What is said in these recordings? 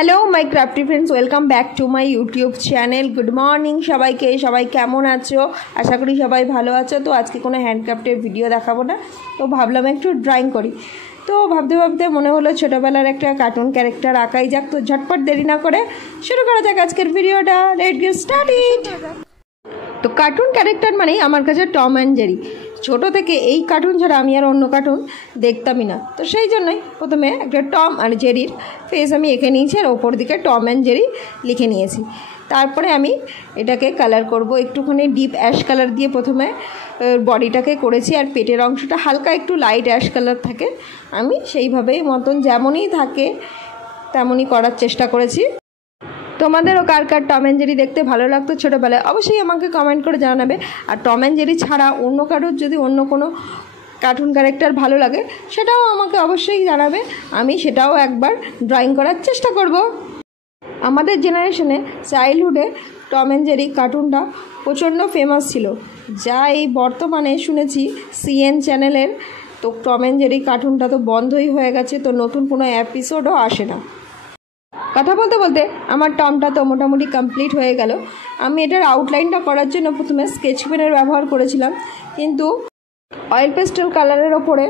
Hello my crafty friends, welcome back to my YouTube channel. Good morning সবাইকে। সবাই কেমন আছো? আশা করি সবাই ভালো আছো। তো আজকে কোনো হ্যান্ডক্রাফটের ভিডিও দেখাবো না, তো ভাবলাম একটু ড্রয়িং করি। তো ভাবতে ভাবতে মনে হলো ছোটোবেলার একটা কার্টুন ক্যারেক্টার আঁকাই যাক। তো ঝটপট দেরি না করে শুরু করা যাক আজকের ভিডিওটা। Let's get started. তো কার্টুন ক্যারেক্টার মানেই আমার কাছে টম অ্যান্ড জেরি। ছোটো থেকে এই কার্টুন ছাড়া আমি আর অন্য কার্টুন দেখতামই না। তো সেই জন্যই প্রথমে একটা টম আর জেরির ফেস আমি এঁকে নিয়েছি, আর ওপর দিকে টম অ্যান্ড জেরি লিখে নিয়েছি। তারপরে আমি এটাকে কালার করব, একটুখানি ডিপ অ্যাশ কালার দিয়ে প্রথমে বডিটাকে করেছি, আর পেটের অংশটা হালকা একটু লাইট অ্যাশ কালার থাকে। আমি সেইভাবেই মতন যেমনই থাকে তেমনই করার চেষ্টা করেছি। তোমাদেরও কার কার টম অ্যান্ড জেরি দেখতে ভালো লাগতো ছোটোবেলায়, অবশ্যই আমাকে কমেন্ট করে জানাবে। আর টম অ্যান্ড জেরি ছাড়া অন্য কারোর যদি অন্য কোনো কার্টুন ক্যারেক্টার ভালো লাগে সেটাও আমাকে অবশ্যই জানাবে, আমি সেটাও একবার ড্রয়িং করার চেষ্টা করব। আমাদের জেনারেশনে চাইল্ডহুডে টম অ্যান্ড জেরি কার্টুনটা প্রচণ্ড ফেমাস ছিল, যা এই বর্তমানে শুনেছি সিএন চ্যানেলের তো টম অ্যান্ড জেরি কার্টুনটা তো বন্ধই হয়ে গেছে, তো নতুন কোনো এপিসোডও আসে না। কথা বলতে বলতে আমার টমটা তো মোটামুটি কমপ্লিট হয়ে গেল। আমি এটার আউটলাইনটা করার জন্য প্রথমে স্কেচ পেনের ব্যবহার করেছিলাম, কিন্তু অয়েল পেস্টেল কালারের ওপরে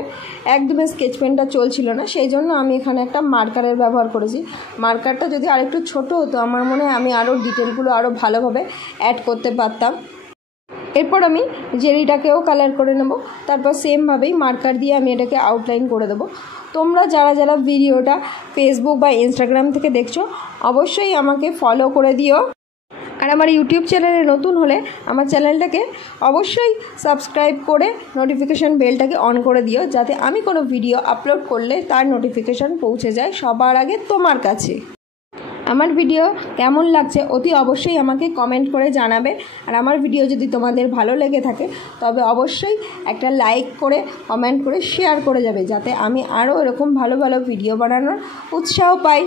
একদমই স্কেচ পেনটা চলছিল না, সেই জন্য আমি এখানে একটা মার্কারের ব্যবহার করেছি। মার্কারটা যদি আরেকটু ছোট হতো আমার মনে হয় আমি আরও ডিটেলগুলো আরও ভালোভাবে অ্যাড করতে পারতাম। এরপর আমি জেরিটাকেও কালার করে নেব, তারপর সেমভাবেই মার্কার দিয়ে আমি এটাকে আউটলাইন করে দেবো। তোমরা যারা যারা ভিডিওটা ফেসবুক বা ইনস্টাগ্রাম থেকে দেখছো অবশ্যই আমাকে ফলো করে দিও, আর আমার ইউটিউব চ্যানেলে নতুন হলে আমার চ্যানেলটাকে অবশ্যই সাবস্ক্রাইব করে নোটিফিকেশান বেলটাকে অন করে দিও, যাতে আমি কোনো ভিডিও আপলোড করলে তার নোটিফিকেশান পৌঁছে যায় সবার আগে তোমার কাছে। আমার ভিডিও কেমন লাগছে অতি অবশ্যই আমাকে কমেন্ট করে জানাবে, আর আমার ভিডিও যদি তোমাদের ভালো লেগে থাকে তবে অবশ্যই একটা লাইক করে কমেন্ট করে শেয়ার করে যাবে, যাতে আমি আরও এরকম ভালো ভালো ভিডিও বানানোর উৎসাহ পাই।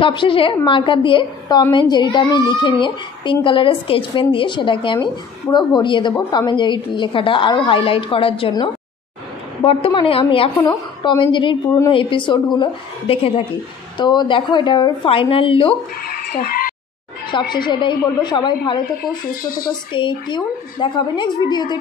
সবশেষে মার্কার দিয়ে টম অ্যান্ড জেরিটা আমি লিখে নিয়ে পিঙ্ক কালারের স্কেচ পেন দিয়ে সেটাকে আমি পুরো ভরিয়ে দেবো টম অ্যান্ড জেরি লেখাটা আরও হাইলাইট করার জন্য। বর্তমানে আমি এখনও টম অ্যান্ড জেরির পুরনো এপিসোডগুলো দেখে থাকি। তো দেখো এটার ফাইনাল লুক। সবশেষে এটাই বলবো, সবাই ভালো থেকো, সুস্থ থেকো, স্টে টিউন। দেখা হবে নেক্সট ভিডিওতে।